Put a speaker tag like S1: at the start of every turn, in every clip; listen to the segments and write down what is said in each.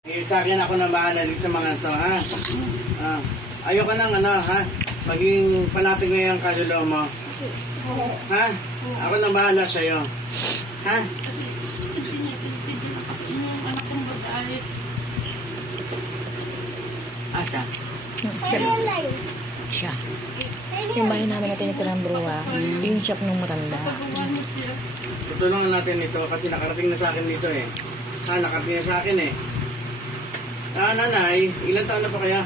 S1: E, sa akin ako na maalalik sa mga to, ha? Uh, mm -hmm. ah. ayoko nang ano, ha? Maging panatig ngayon ang kalulo mo. Okay. Ha? Okay. Ako na bahala sa'yo. Ha?
S2: Asa? Ah, siya. No, siya. siya. Okay. Yung bahay namin natin ito ng bruwa, yung shop ng matanda.
S1: Siya. Tutulungan natin ito kasi nakarating na sa akin dito eh. Ha, nakarating na sa akin eh. Na ah, nanay, ilang taon na po kaya?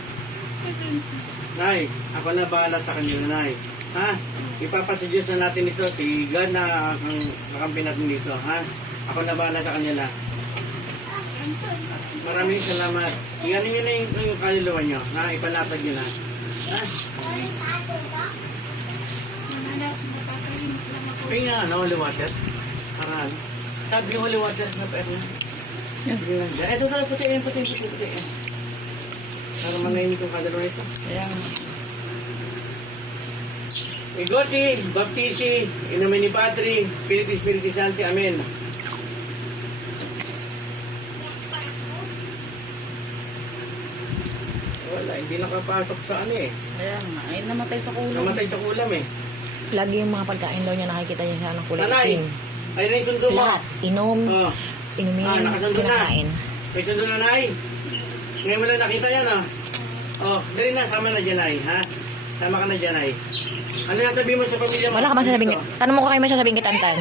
S1: 70. Nay, ako na bahala sa kanya na nay. Ha? Ipapasidyos na natin ito. Tigan si na ang nakampi natin dito. Ha? Ako na bahala sa kanya na. Maraming salamat. Iganin nyo na yung, yung kaluluwa nyo. Ha? Ipanatag nyo na. Ha? Pinga, no, holy water. Aral. Tabi yung holy water na pwede. Yeah. Yeah. Ito na lang puti yan, puti puti puti yan. Para manayin Ayan. kada rin ito. Ayan. Igoti, Baptisi, Inamay ni Padre, Piriti Amen. Wala, hindi eh, nakapasok sa ano eh.
S2: Ayan, ayun namatay sa kulam.
S1: Namatay sa kulam eh.
S2: Lagi yung mga pagkain daw niya nakikita niya ng kulay.
S1: Tanay, ay na yung sundo mo.
S2: Lahat, inom, oh inumin mean, ah, oh, nakasundo na nakasundo
S1: na nai ngayon mo lang nakita yan oh oh dali na sama na dyan ay ha sama ka na dyan ay ano yung sabihin mo sa pamilya mo
S2: wala ma ka man sasabihin ka tanong mo ko kayo A -a -a. Andale, may sasabihin kita antan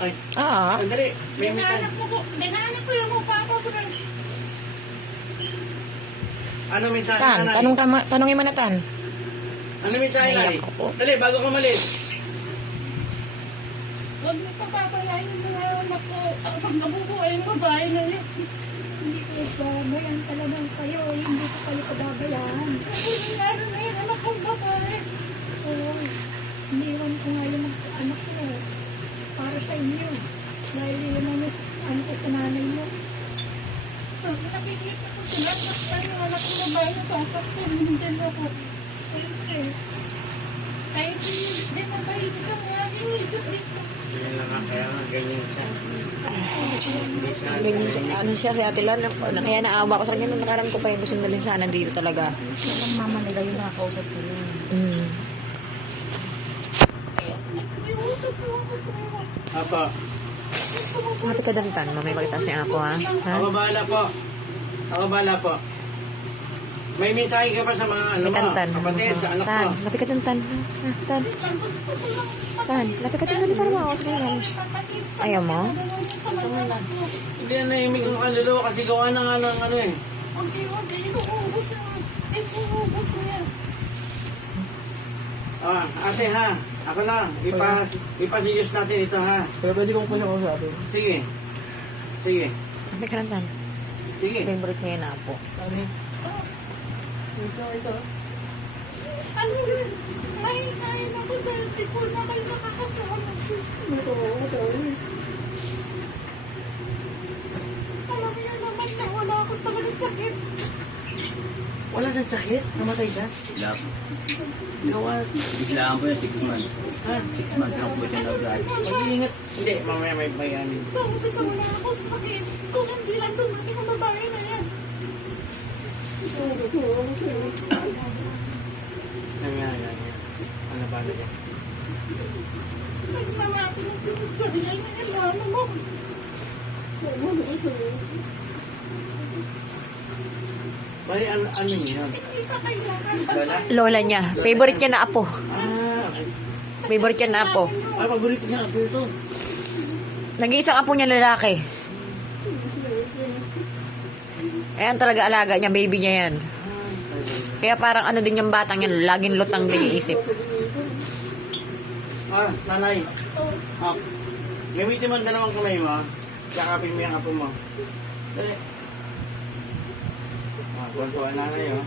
S2: ay ah
S1: dali may anak ko dinanak ko yung mukha ko ano minsan tan nai?
S2: tanong tanongin mo na tan
S1: ano minsan ay dali bago ko malis
S3: pag may papapayain mo na anak ko, pag nabubuhay ang babae na yun. Hindi ko ba, mayan ka lamang kayo, hindi ko kayo pababayaan. Ano na yun, anak kong babae? Oo, oh, iniwan ko nga yung anak ko na para sa inyo. Dahil yun ang anak ko sa nanay mo. Nakikita ko sila, nakikita yung anak ko na ba, nasasaktan, hindi na ako. Siyempre, kahit hindi, hindi mo ba hindi sa mga inisip dito.
S2: Ganyan siya. Ano siya si Ate Lan? Kaya naawa so, sabikay, ko sa kanya nung nakaram ko pa yung gusto nalang sana dito talaga.
S4: Ang mama nila yung nakakausap ko rin.
S1: Apa?
S2: Apa kedamtan? Mami pakai tasnya aku ah.
S1: Apa balap po? Apa balap po? May mensahe ka pa sa mga ano, mo. Tan -tan. kapatid, so. sa anak tan.
S2: ko. Lapit tan -tan. Ah, tan. tan. Tan, tan. lapit ka dyan para mawas ka yun. Ayaw mo?
S1: Hindi na yung mga kalulawa kasi gawa na nga ng ano eh.
S3: Hindi, hindi. Inuubos na. Inuubos yan.
S1: Ah, ate ha. Ako na. Ipas, okay, ipasiyos natin ito ha.
S2: Pero pwede kong punyo ko sa ate.
S1: Sige. Sige. Lapit ka dyan, Tan. Sige. Membrit
S2: ngayon na po. Sige.
S3: Ano yun? Ay, ay, naku, dahil di ko na kayo nakakasama. Naku, ako, dahil. Alam niyo naman na wala akong tagal ng sakit.
S2: Wala siyang sakit? Namatay siya?
S5: Wala ko. Wala ko. Wala ko yung 6 months. 6 months lang po siya nag-drive.
S1: Pag-iingat. Hindi, mamaya may bayanin.
S3: Sa umpisa wala akong sakit. Kung hindi lang dumating ang babae na yan.
S2: Lola niya, favorite niya na apo. Favorite niya na apo.
S1: Ay, favorite niya apo ito.
S2: Nag-iisang apo niya na lalaki. Ay, Ayan talaga alaga niya, baby niya yan. Kaya parang ano din yung batang yan, laging lutang din iisip. isip.
S1: Ah, nanay. Ah, gamitin mo ang dalawang kamay mo, tsaka ako mo. ah. Kakapin mo yung apo mo. Dali.
S5: Ah, kuwan po ang nanay, ah.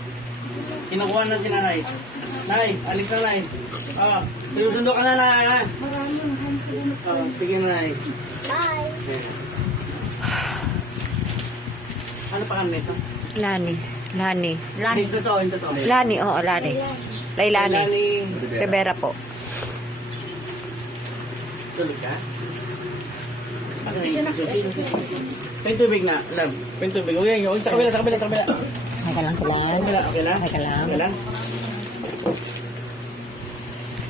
S1: Kinukuha na si nanay. Nay, alik na nay. Oh, Tuyusundo ka na nanay. Maraming hands in. Oh, sige nanay. Bye. Okay. Ano pa kami ito?
S2: Lani. Lani.
S1: Lani. Ito to, ito to.
S2: Lani, oo, oh, Lani. Lailani.
S1: Lani. Rivera po. Tulog ka? Pintubig na, love. Pintubig. Huwag yan yun. Sa kabila, sa kabila, sa bela.
S2: ใไปกันแล้วไปกันแล้วไปกันแล้วไปกันแล้ว